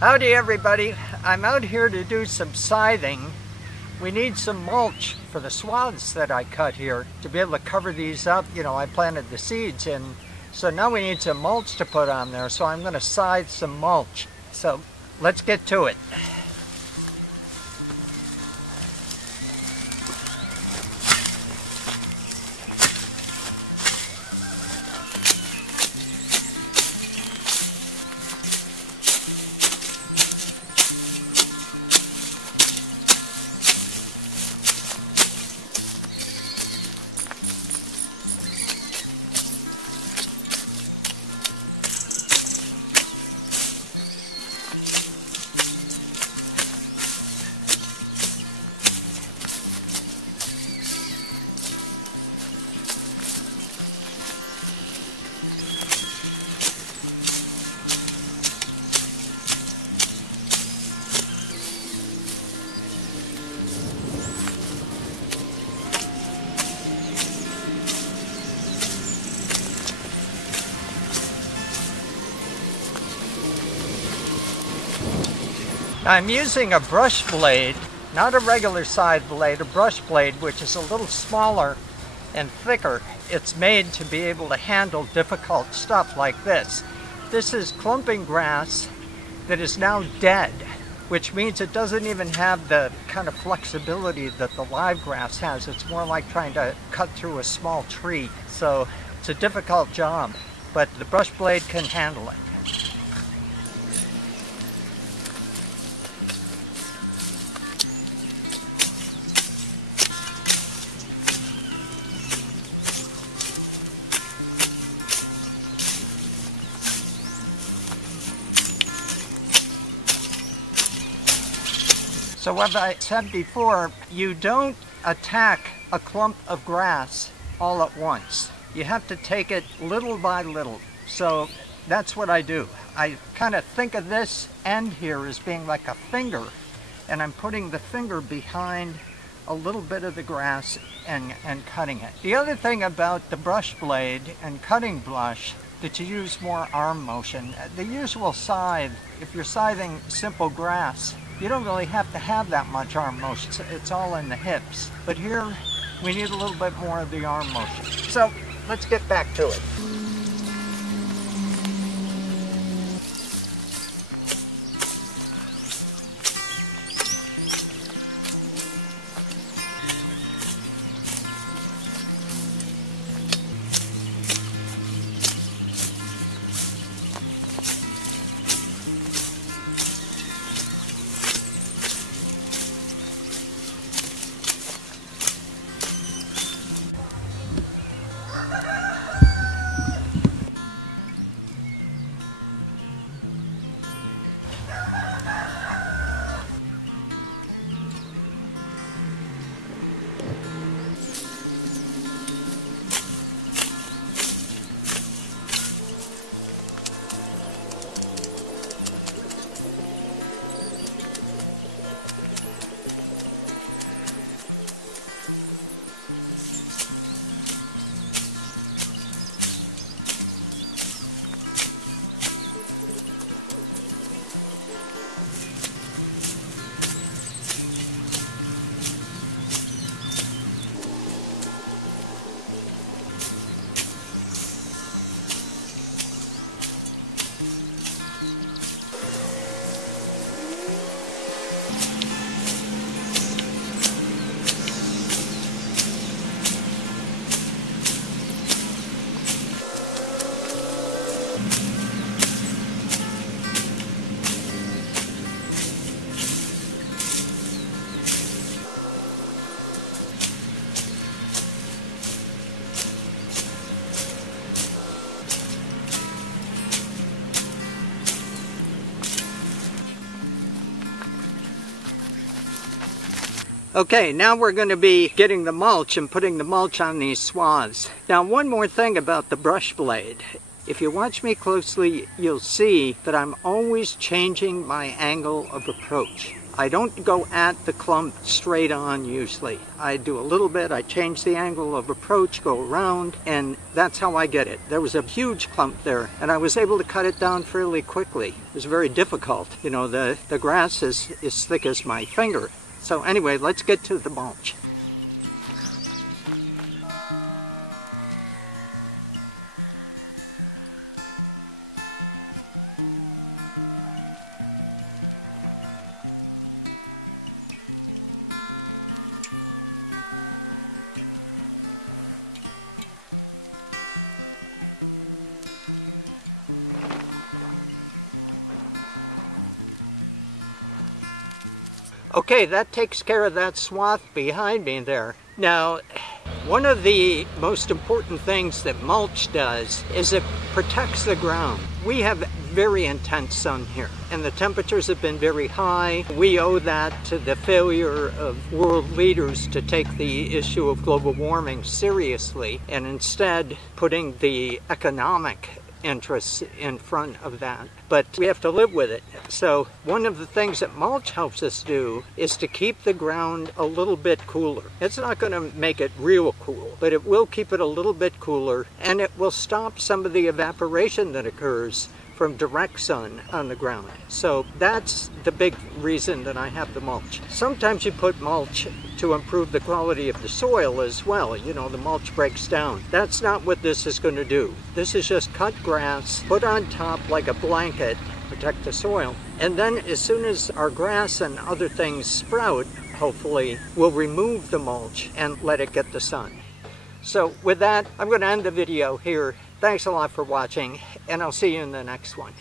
Howdy everybody, I'm out here to do some scything. We need some mulch for the swaths that I cut here to be able to cover these up. You know, I planted the seeds in, so now we need some mulch to put on there, so I'm going to scythe some mulch. So let's get to it. I'm using a brush blade, not a regular scythe blade, a brush blade, which is a little smaller and thicker. It's made to be able to handle difficult stuff like this. This is clumping grass that is now dead, which means it doesn't even have the kind of flexibility that the live grass has. It's more like trying to cut through a small tree. So it's a difficult job, but the brush blade can handle it. So what I said before, you don't attack a clump of grass all at once. You have to take it little by little. So that's what I do. I kind of think of this end here as being like a finger, and I'm putting the finger behind a little bit of the grass and cutting it. The other thing about the brush blade and cutting brush, that you use more arm motion. The usual scythe, if you're scything simple grass, you don't really have to have that much arm motion. It's all in the hips. But here, we need a little bit more of the arm motion. So let's get back to it. Okay, now we're going to be getting the mulch and putting the mulch on these swaths. Now, one more thing about the brush blade. If you watch me closely, you'll see that I'm always changing my angle of approach. I don't go at the clump straight on usually. I do a little bit, I change the angle of approach, go around, and that's how I get it. There was a huge clump there, and I was able to cut it down fairly quickly. It was very difficult. You know, the grass is as thick as my finger. So anyway, let's get to the mulch. Okay, that takes care of that swath behind me there. Now, one of the most important things that mulch does is it protects the ground. We have very intense sun here, and the temperatures have been very high. We owe that to the failure of world leaders to take the issue of global warming seriously, and instead putting the economic interests in front of that. But we have to live with it. So one of the things that mulch helps us do is to keep the ground a little bit cooler. It's not going to make it real cool, but it will keep it a little bit cooler, and it will stop some of the evaporation that occurs from direct sun on the ground. So that's the big reason that I have the mulch. Sometimes you put mulch to improve the quality of the soil as well. You know, the mulch breaks down. That's not what this is going to do. This is just cut grass, put on top like a blanket, protect the soil. And then as soon as our grass and other things sprout, hopefully, we'll remove the mulch and let it get the sun. So with that, I'm going to end the video here. Thanks a lot for watching, and I'll see you in the next one.